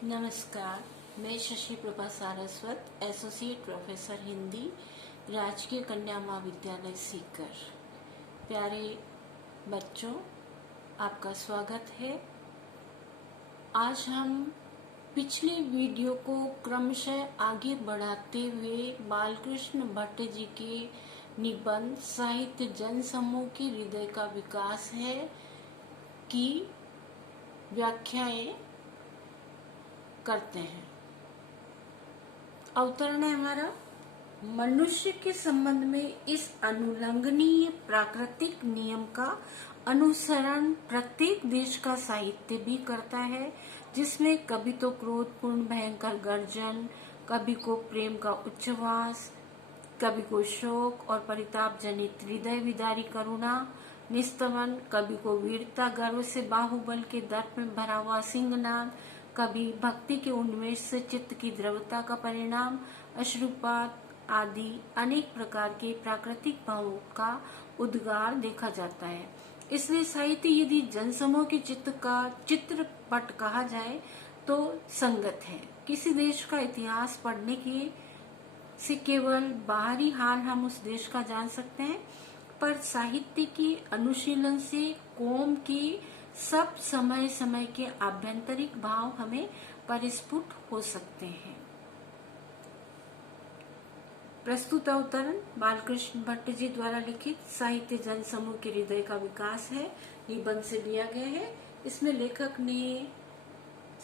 नमस्कार, मैं Shashi Prabha Saraswat, associate professor Hindi, राजकीय कन्या महाविद्यालय सीकर। प्यारे बच्चों, आपका स्वागत है। आज हम पिछले वीडियो को क्रमशः आगे बढ़ाते हुए बालकृष्ण भट्ट जी के निबंध साहित्य जन समूह के हृदय का विकास है की व्याख्याएं करते हैं। अवतरण है हमारा, मनुष्य के संबंध में इस अनुल्लंघनीय प्राकृतिक नियम का अनुसरण प्रत्येक देश का साहित्य भी करता है, जिसमें कभी तो क्रोधपूर्ण भयंकर गर्जन, कभी को प्रेम का उच्छ्वास, कभी को शोक और परिताप जनित हृदय विदारी करुणा निस्तवन, कभी को वीरता गर्व से बाहुबल के दर्प में भरा हुआ सिंहनाद, कभी भक्ति के उन्मेष से चित्त की द्रवता का परिणाम अश्रुपात आदि अनेक प्रकार के प्राकृतिक भावों का उद्गार देखा जाता है। इसलिए साहित्य यदि जनसमूह के चित्त का चित्रपट कहा जाए तो संगत है। किसी देश का इतिहास पढ़ने के से केवल बाहरी हाल हम उस देश का जान सकते हैं, पर साहित्य के अनुशीलन से कौम की सब समय समय के आभ्यंतरिक भाव हमें परिस्फुट हो सकते हैं। प्रस्तुत अवतरण बालकृष्ण भट्ट जी द्वारा लिखित साहित्य जन समूह के हृदय का विकास है, निबंध से लिया गया है। इसमें लेखक ने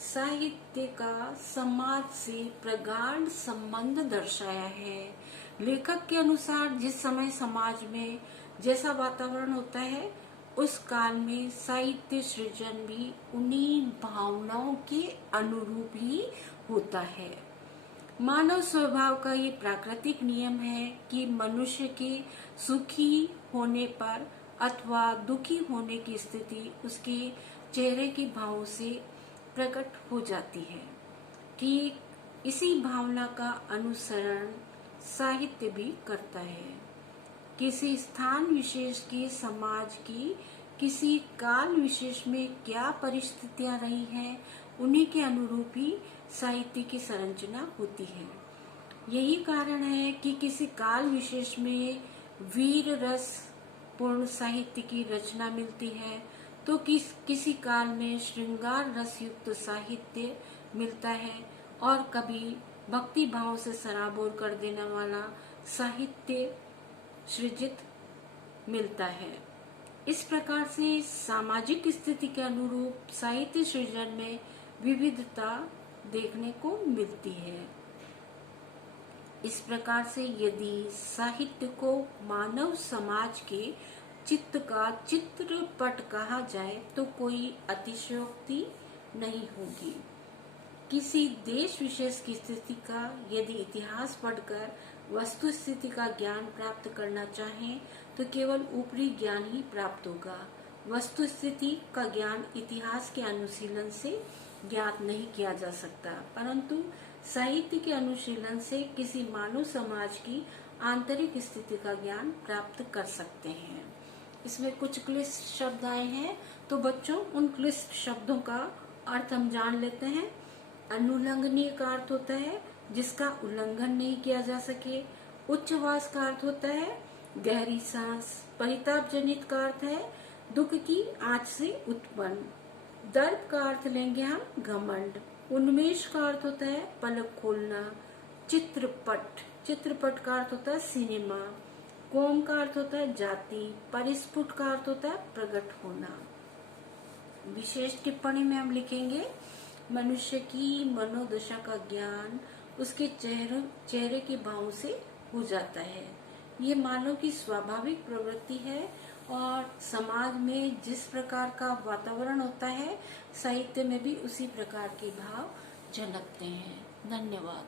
साहित्य का समाज से प्रगाढ़ संबंध दर्शाया है। लेखक के अनुसार जिस समय समाज में जैसा वातावरण होता है, उस काल में साहित्य सृजन भी उन्हीं भावनाओं के अनुरूप ही होता है। मानव स्वभाव का ये प्राकृतिक नियम है कि मनुष्य के सुखी होने पर अथवा दुखी होने की स्थिति उसके चेहरे के भावों से प्रकट हो जाती है कि इसी भावना का अनुसरण साहित्य भी करता है। किसी स्थान विशेष की, समाज की किसी काल विशेष में क्या परिस्थितियां रही हैं, उन्हीं के अनुरूप ही साहित्य की संरचना होती है। यही कारण है कि किसी काल विशेष में वीर रस पूर्ण साहित्य की रचना मिलती है, तो किसी काल में श्रृंगार रस युक्त साहित्य मिलता है, और कभी भक्ति भाव से सराबोर कर देने वाला साहित्य सृजित मिलता है। इस प्रकार से सामाजिक स्थिति के अनुरूप साहित्य सृजन में विविधता देखने को मिलती है। इस प्रकार से यदि साहित्य को मानव समाज के चित्त का चित्रपट कहा जाए तो कोई अतिशयोक्ति नहीं होगी। किसी देश विशेष की स्थिति का यदि इतिहास पढ़कर वस्तु स्थिति का ज्ञान प्राप्त करना चाहें तो केवल ऊपरी ज्ञान ही प्राप्त होगा। वस्तु स्थिति का ज्ञान इतिहास के अनुशीलन से ज्ञात नहीं किया जा सकता, परंतु साहित्य के अनुशीलन से किसी मानव समाज की आंतरिक स्थिति का ज्ञान प्राप्त कर सकते हैं। इसमें कुछ क्लिष्ट शब्द आए हैं, तो बच्चों उन क्लिष्ट शब्दों का अर्थ हम जान लेते हैं। अनुल्लंघनीय का अर्थ होता है जिसका उल्लंघन नहीं किया जा सके। उच्छ्वास का अर्थ होता है गहरी सांस। परिताप जनित का अर्थ है दुख की आंच से उत्पन्न। दर्प का अर्थ लेंगे हम घमंड। उन्मेष का अर्थ होता है पलक खोलना। चित्रपट का अर्थ होता है सिनेमा। कौम का अर्थ होता है जाति। परिस्फुट का अर्थ होता है प्रकट होना। विशेष टिप्पणी में हम लिखेंगे मनुष्य की मनोदशा का ज्ञान उसके चेहरे के भावों से हो जाता है। ये मानव की स्वाभाविक प्रवृत्ति है, और समाज में जिस प्रकार का वातावरण होता है, साहित्य में भी उसी प्रकार के भाव झलकते हैं। धन्यवाद।